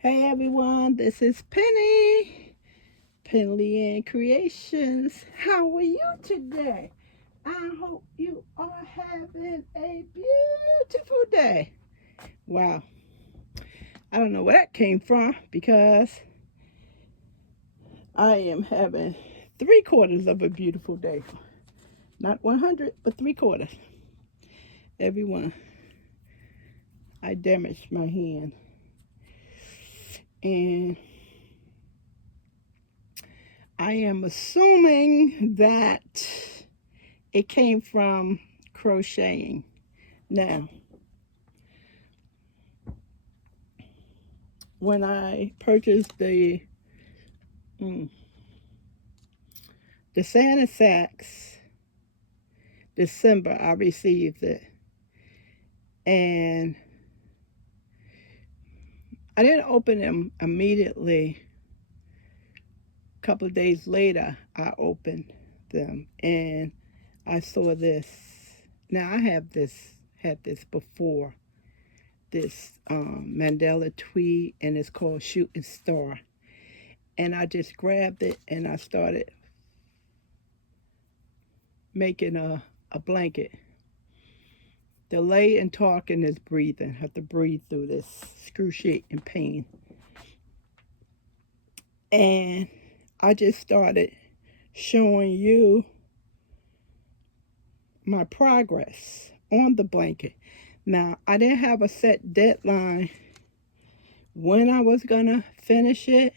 Hey everyone, this is Penny, Penley-Ann Creations. How are you today? I hope you are having a beautiful day. Wow, I don't know where that came from because I am having 3/4 of a beautiful day. Not 100, but 3/4. Everyone, I damaged my hand. And I am assuming that it came from crocheting. Now, when I purchased mm, the Santa Sacks, December, I received it. And I didn't open them immediately. A couple of days later, I opened them and I saw this. Now, I had this before, this Mandela tweed, and it's called Shooting Star. And I just grabbed it and I started making a blanket. The lay and talking is breathing. I have to breathe through this excruciating pain. And I just started showing you my progress on the blanket. Now, I didn't have a set deadline when I was going to finish it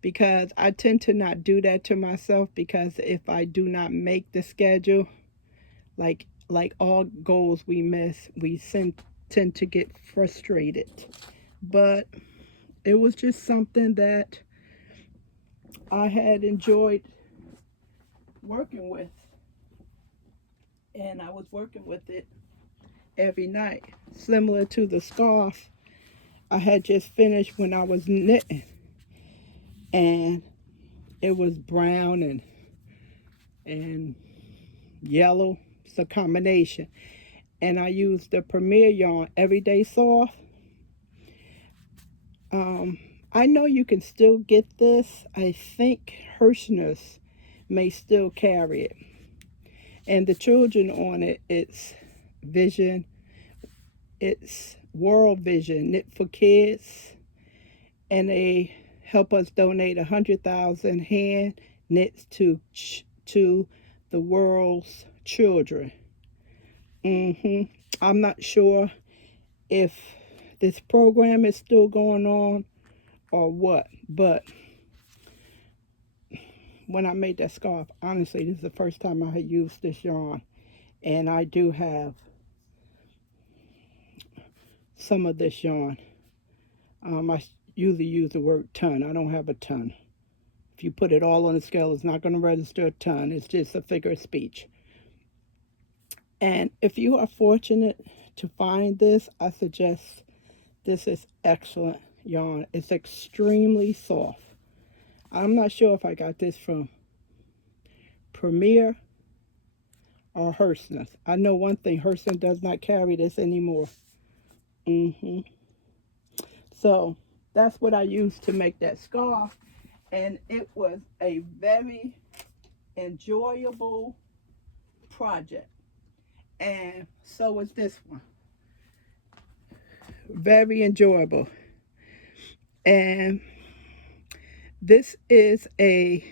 because I tend to not do that to myself, because if I do not make the schedule, like all goals we miss, we tend to get frustrated. But it was just something that I had enjoyed working with, and I was working with it every night. Similar to the scarf I had just finished when I was knitting, and it was brown and yellow. It's a combination. And I used the Premier yarn Everyday Soft. I know you can still get this. I think Hirschner's may still carry it. And the children on it, it's Vision, it's World Vision, Knit for Kids, and they help us donate 100,000 hand knits to the world's children. I'm not sure if this program is still going on or what, but when I made that scarf, honestly, this is the first time I had used this yarn, and I do have some of this yarn. I usually use the word ton. I don't have a ton. If you put it all on a scale, it's not going to register a ton. It's just a figure of speech. And if you are fortunate to find this, I suggest this is excellent yarn. It's extremely soft. I'm not sure if I got this from Premier or Hirschner. I know one thing, Hirschner does not carry this anymore. So that's what I used to make that scarf, and it was a very enjoyable project. And so was this one. Very enjoyable. And this is a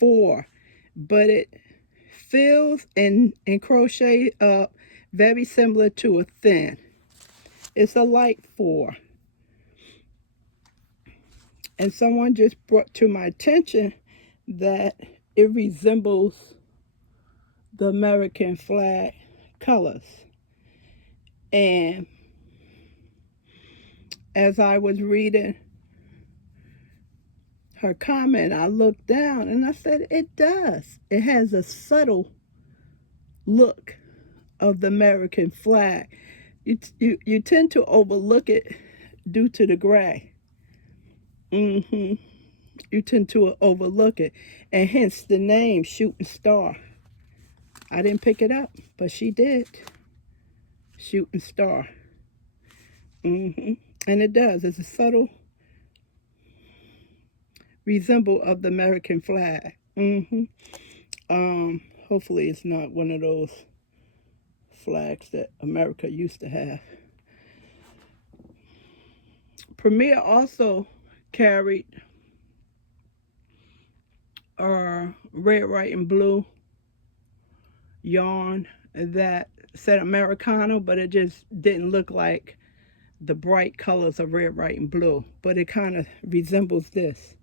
4, but it fills and crochet up very similar to a thin. It's a light 4. And someone just brought to my attention that it resembles the American flag colors. And as I was reading her comment, I looked down and I said, it does. It has a subtle look of the American flag. You tend to overlook it due to the gray. You tend to overlook it, and hence the name Shooting Star. I didn't pick it up, but she did. Shooting Star. And it does. It's a subtle resemble of the American flag. Hopefully it's not one of those flags that America used to have. Premier also carried red, white, and blue yarn that said Americano, but it just didn't look like the bright colors of red, white, and blue. But it kind of resembles this.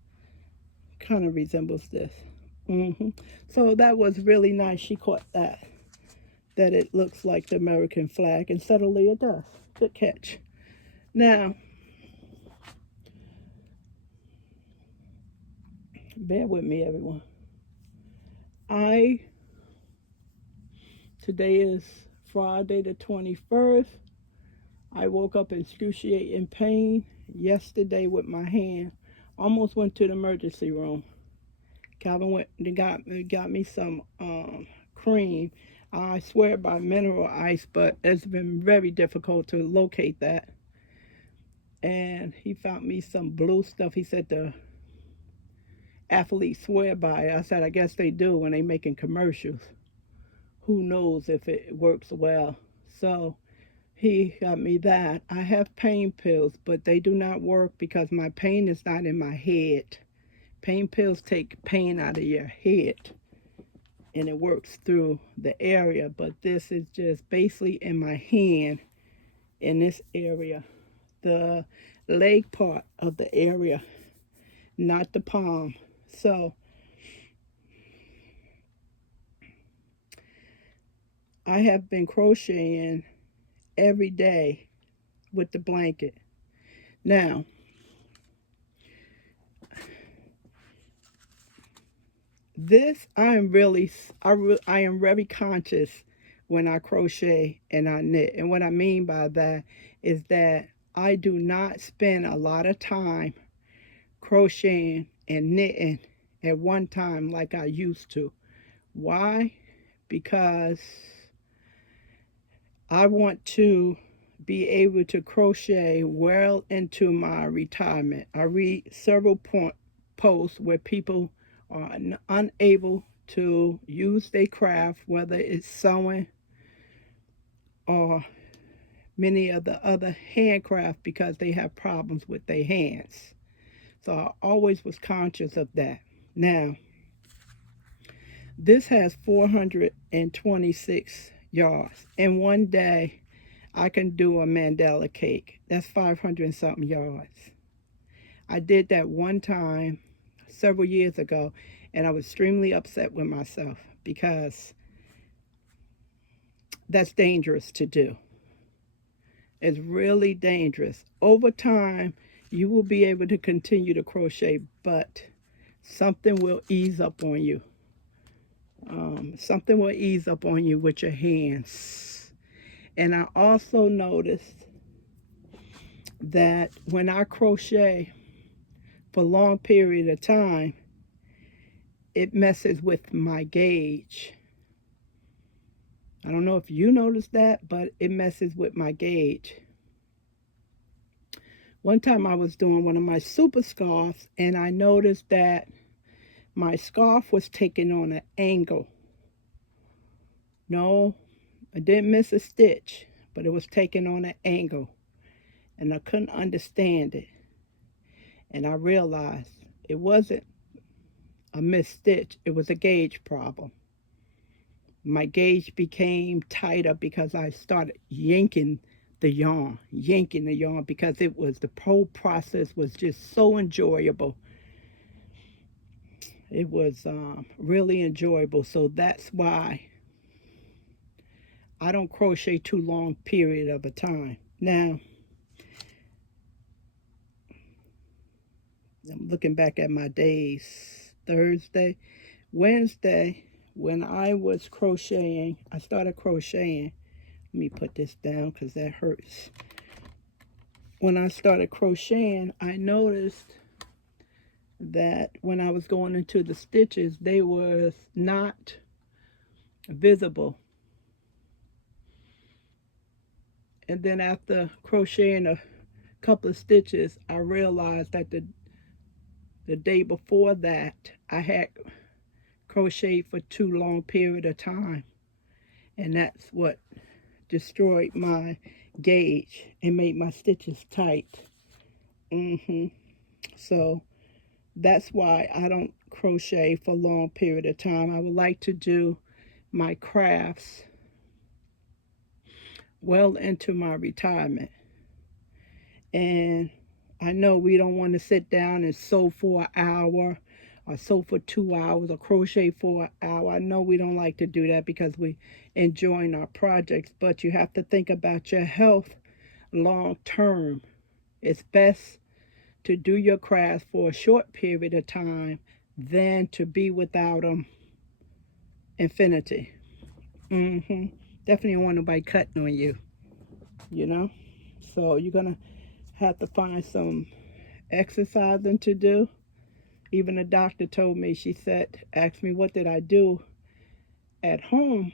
Kind of resembles this. So that was really nice. She caught that. That it looks like the American flag, and subtly it does. Good catch. Now, bear with me, everyone. Today is Friday the 21st. I woke up in excruciating pain yesterday with my hand. Almost went to the emergency room. Calvin went and got me some cream. I swear by mineral ice, but it's been very difficult to locate that. And he found me some blue stuff. He said the athletes swear by it. I said, I guess they do when they making commercials. Who knows if it works well. So he got me that. I have pain pills, but they do not work because my pain is not in my head. Pain pills take pain out of your head and it works through the area, but this is just basically in my hand in this area, the leg part of the area, not the palm. So I have been crocheting every day with the blanket. Now, this I am very conscious when I crochet and I knit. And what I mean by that is that I do not spend a lot of time crocheting and knitting at one time like I used to. Why? Because I want to be able to crochet well into my retirement. I read several posts where people are unable to use their craft, whether it's sewing or many of the other handcraft, because they have problems with their hands. So I always was conscious of that. Now, this has 426 yards. In one day, I can do a mandala cake. That's 500 and something yards. I did that one time several years ago, and I was extremely upset with myself because that's dangerous to do. It's really dangerous. Over time, you will be able to continue to crochet, but something will ease up on you. Something will ease up on you with your hands. And I also noticed that when I crochet for a long period of time, it messes with my gauge. I don't know if you noticed that, but it messes with my gauge. One time I was doing one of my super scarves, and I noticed that my scarf was taking on an angle. No, I didn't miss a stitch, but it was taking on an angle, and I couldn't understand it. And I realized it wasn't a missed stitch, it was a gauge problem. My gauge became tighter because I started yanking the yarn because the whole process was just so enjoyable. It was really enjoyable. So that's why I don't crochet too long period of a time. Now, I'm looking back at my days. Thursday, Wednesday, when I was crocheting, I started crocheting. Let me put this down because that hurts. When I started crocheting, I noticed that when I was going into the stitches, they was not visible. And then after crocheting a couple of stitches, I realized that the day before that I had crocheted for too long period of time, and that's what destroyed my gauge and made my stitches tight. So that's why I don't crochet for a long period of time. I would like to do my crafts well into my retirement. And I know we don't want to sit down and sew for an hour or sew for 2 hours or crochet for an hour. I know we don't like to do that because we enjoying our projects, but you have to think about your health long term. It's best to do your crafts for a short period of time than to be without them infinity. Definitely don't want nobody cutting on you, you know? So you're going to have to find some exercising to do. Even the doctor told me, she said, asked me what did I do at home,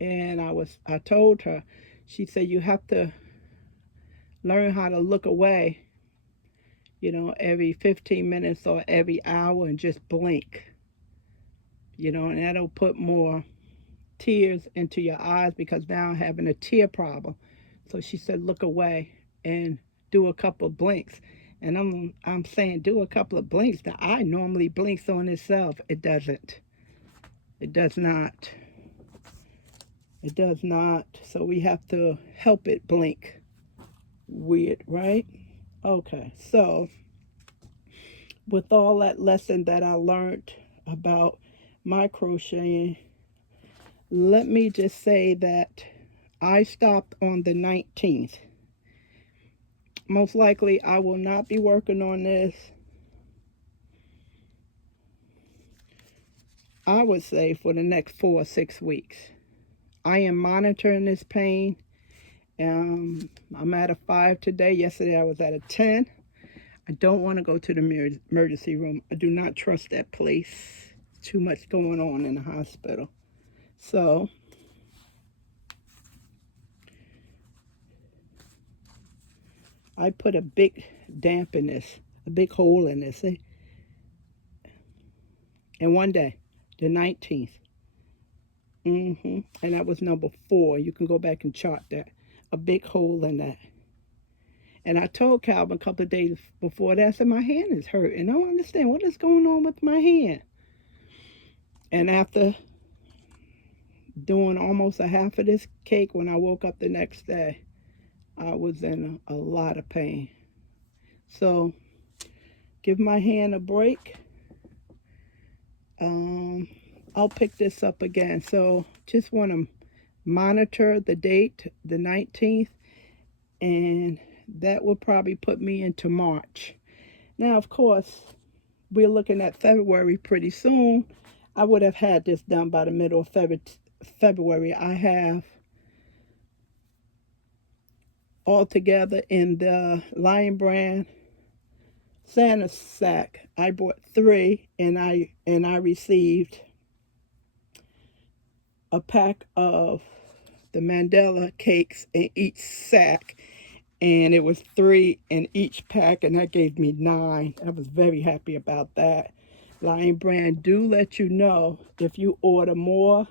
and I told her, she said you have to learn how to look away, every 15 minutes or every hour and just blink, and that'll put more tears into your eyes because now I'm having a tear problem. So she said look away and do a couple of blinks. And I'm saying do a couple of blinks. The eye normally blinks on itself. It doesn't. It does not. It does not. So we have to help it blink. Weird, right? Okay. So with all that lesson that I learned about my crocheting, let me just say that I stopped on the 19th. Most likely I will not be working on this, I would say, for the next 4 or 6 weeks. I am monitoring this pain. I'm at a 5 today. Yesterday I was at a 10. I don't want to go to the emergency room. I do not trust that place. Too much going on in the hospital. So I put a big damp in this, a big hole in this. See? And one day, the 19th. And that was number 4. You can go back and chart that. A big hole in that. And I told Calvin a couple of days before that, I said, my hand is hurt. And I don't understand what is going on with my hand. And after doing almost a half of this cake, when I woke up the next day, I was in a lot of pain. So give my hand a break. I'll pick this up again. So just want to monitor the date, the 19th, and that will probably put me into March. Now, of course, we're looking at February pretty soon. I would have had this done by the middle of February. I have altogether in the Lion Brand Santa sack, I bought 3, and I received a pack of the Mandela cakes in each sack, and it was 3 in each pack, and that gave me 9. I was very happy about that. Lion Brand do let you know if you order more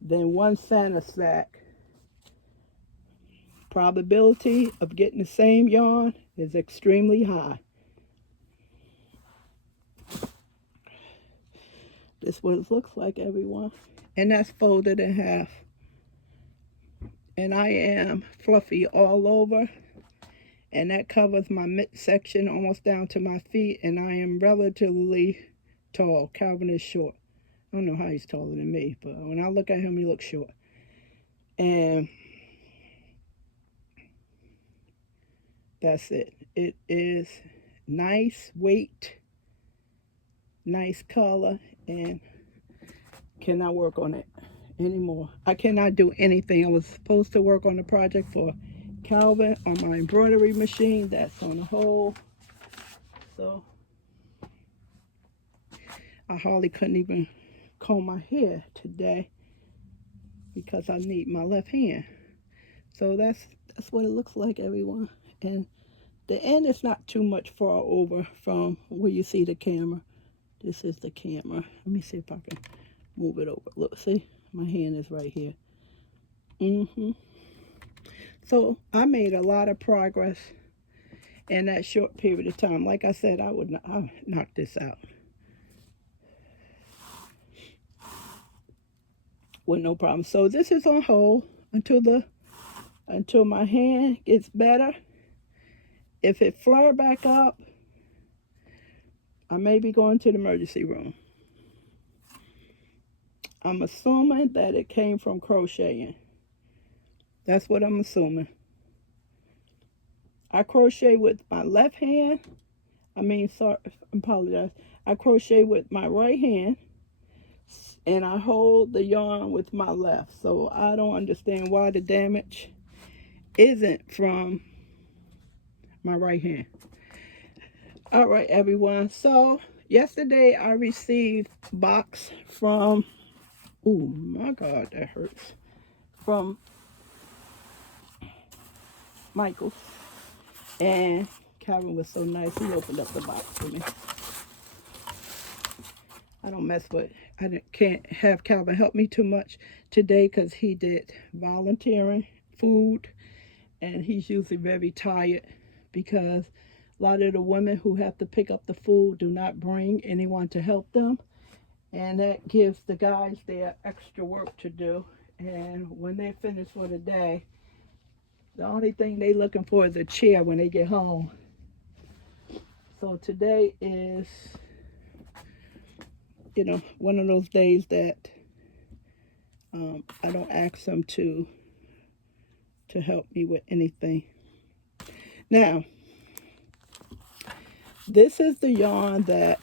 than 1 Santa sack, probability of getting the same yarn is extremely high. This is what it looks like, everyone. And that's folded in half. And I am fluffy all over. And that covers my midsection almost down to my feet. And I am relatively tall. Calvin is short. I don't know how he's taller than me, but when I look at him, he looks short. And that's it. It is nice weight, nice color, and cannot work on it anymore. I cannot do anything. I was supposed to work on the project for Calvin on my embroidery machine. That's on hold. So I hardly couldn't even comb my hair today because I need my left hand. So that's what it looks like, everyone. And The end is not too much far over from where you see the camera. This is the camera. Let me see if I can move it over. Look, see? My hand is right here. So I made a lot of progress in that short period of time. Like I said, I'll knock this out with no problem. So this is on hold until my hand gets better. If it flare back up, I may be going to the emergency room. I'm assuming that it came from crocheting. That's what I'm assuming. I crochet with my left hand. I apologize. I crochet with my right hand, and I hold the yarn with my left. So I don't understand why the damage isn't from my right hand. All right, everyone. So yesterday I received a box from, oh my God, that hurts, from Michael. And Calvin was so nice. He opened up the box for me. I can't have Calvin help me too much today because he did volunteering food, and he's usually very tired because a lot of the women who have to pick up the food do not bring anyone to help them, and that gives the guys their extra work to do. And when they're finished for the day, the only thing they're looking for is a chair when they get home. So today is, one of those days that I don't ask them to help me with anything. Now, this is the yarn that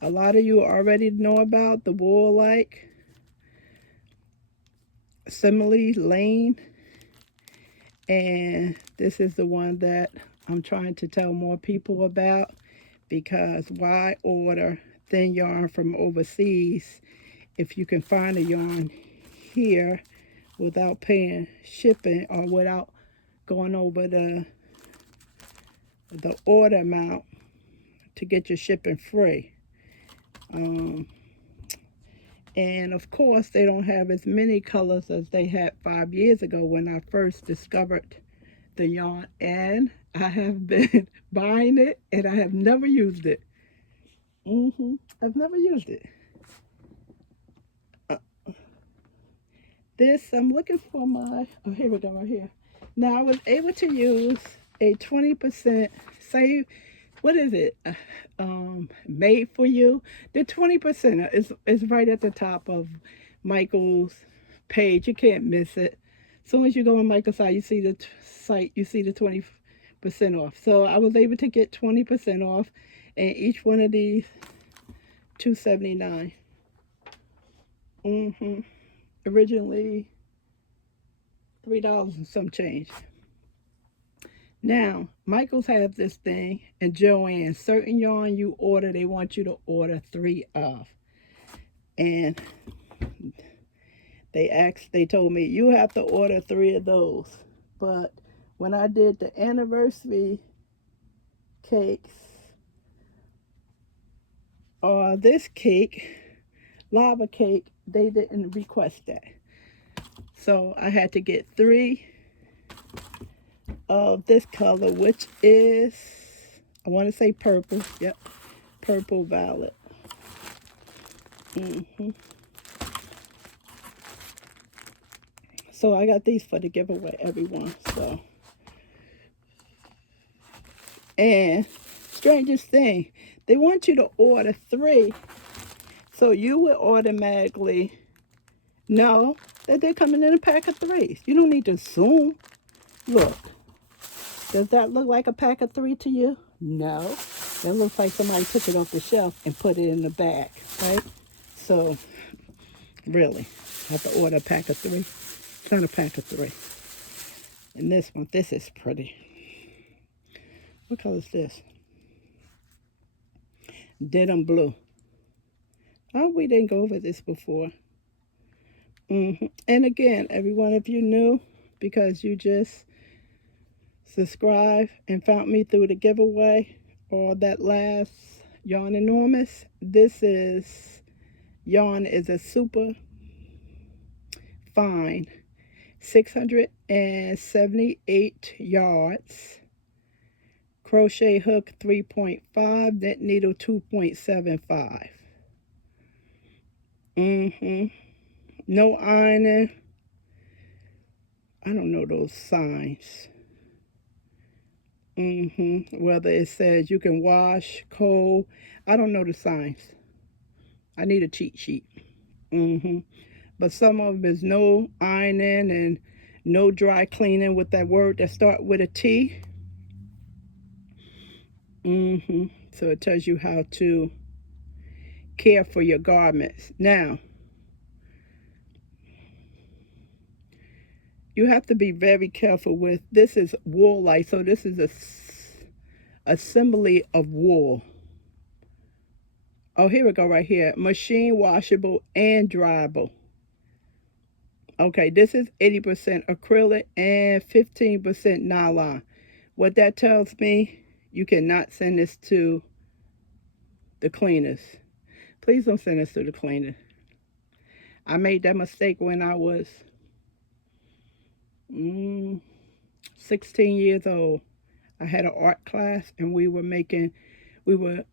a lot of you already know about, the wool-like simile lane. And this is the one that I'm trying to tell more people about, because why order thin yarn from overseas if you can find a yarn here without paying shipping or without going over the order amount to get your shipping free. And of course they don't have as many colors as they had 5 years ago when I first discovered the yarn, and I have been buying it and I have never used it. I've never used it. This, I'm looking for oh, here we go, right here. Now, I was able to use a 20% save, what is it? Made for you. The 20% is right at the top of Michael's page. You can't miss it. As soon as you go on Michael's site, you see the site, you see the 20% off. So I was able to get 20% off, and each one of these $2.79. Originally $3 and some change. Now, Michael's have this thing, and Joann, certain yarn you order, they want you to order 3 of. And they told me, you have to order 3 of those. But when I did the anniversary cakes, or this cake, lava cake, they didn't request that. So I had to get 3 of this color, which is, I want to say purple. Yep, purple violet. So I got these for the giveaway, everyone. So, and strangest thing, they want you to order 3, so you would automatically know that they're coming in a pack of 3s. You don't need to assume. Look, does that look like a pack of 3 to you? No. That looks like somebody took it off the shelf and put it in the bag, right? So, really, I have to order a pack of 3. It's not a pack of 3. And this one, this is pretty. What color is this? Denim blue. Oh, we didn't go over this before. And again, everyone, if you're new, because you just subscribed and found me through the giveaway or that last yarn enormous. This is yarn is a super fine 678 yards, crochet hook 3.5, knit needle 2.75. No ironing. I don't know those signs. Whether it says you can wash, cold. I don't know the signs. I need a cheat sheet. But some of them is no ironing and no dry cleaning with that word that start with a T. So it tells you how to care for your garments. Now, you have to be very careful with, this is wool light, so this is a assembly of wool. Oh, here we go right here. Machine washable and dryable. Okay, this is 80% acrylic and 15% nylon. What that tells me, you cannot send this to the cleaners. Please don't send this to the cleaner. I made that mistake when I was 16 years old. I had an art class and we were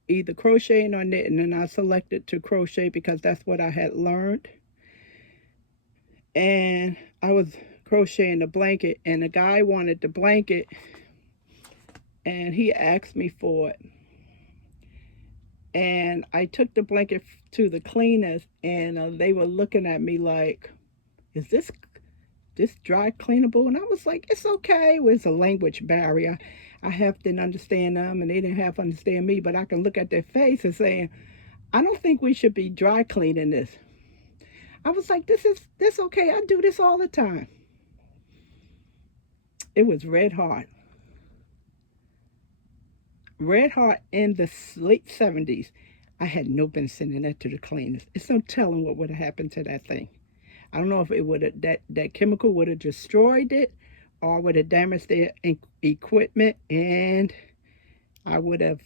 either crocheting or knitting, and I selected to crochet because that's what I had learned. And I was crocheting the blanket, and the guy wanted the blanket and he asked me for it. And I took the blanket to the cleaners, and they were looking at me like, is this dry cleanable? And I was like, it's okay. It was a language barrier. I have to understand them, and they didn't have to understand me, but I can look at their face and saying, I don't think we should be dry cleaning this. I was like, this okay. I do this all the time. It was red hot. Red hot in the late 70s. I had no business sending that to the cleaners. It's no telling what would have happened to that thing. I don't know if it would have, that chemical would have destroyed it or would have damaged their equipment, and I would have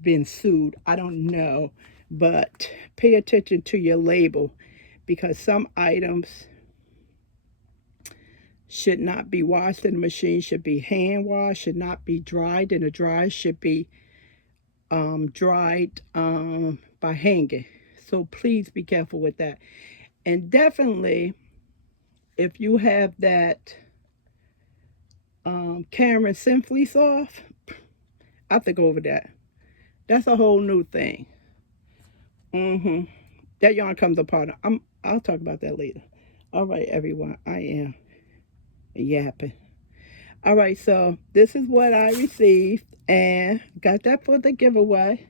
been sued. I don't know. But pay attention to your label, because some items should not be washed in the machine, should be hand washed, should not be dried in a dryer, should be dried by hanging. So please be careful with that. And definitely, if you have that Cameron Simply Soft, I have to go over that. That's a whole new thing. That yarn comes apart. I'll talk about that later. All right, everyone. I am yapping. All right, so this is what I received, and got that for the giveaway.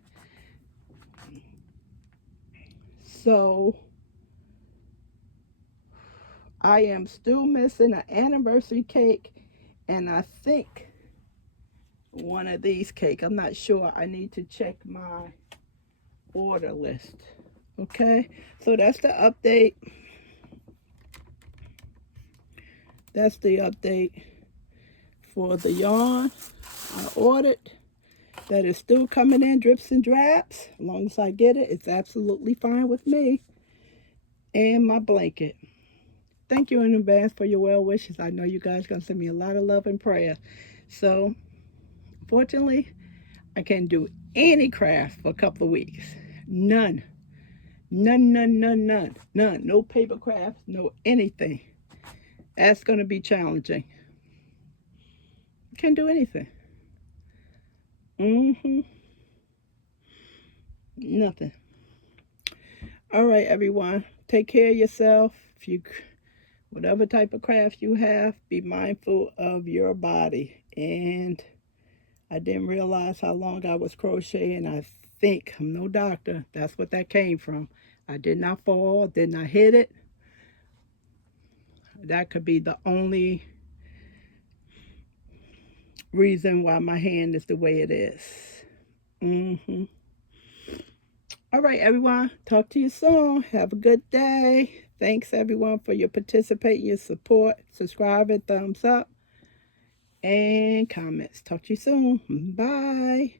So I am still missing an anniversary cake, and I think one of these cake. I'm not sure. I need to check my order list. Okay, so that's the update. That's the update for the yarn I ordered. That is still coming in drips and drabs. As long as I get it, it's absolutely fine with me. And my blanket. Thank you in advance for your well wishes. I know you guys are going to send me a lot of love and prayer. So, fortunately, I can't do any craft for a couple of weeks. None. None. No paper crafts, no anything. That's going to be challenging. Can't do anything. Nothing. All right, everyone. Take care of yourself. Whatever type of craft you have, be mindful of your body. And I didn't realize how long I was crocheting. I think, I'm no doctor, that's what that came from. I did not fall, did not hit it. That could be the only reason why my hand is the way it is. All right, everyone. Talk to you soon. Have a good day. Thanks, everyone, for your participation, your support. Subscribe and thumbs up. and comments. Talk to you soon. Bye.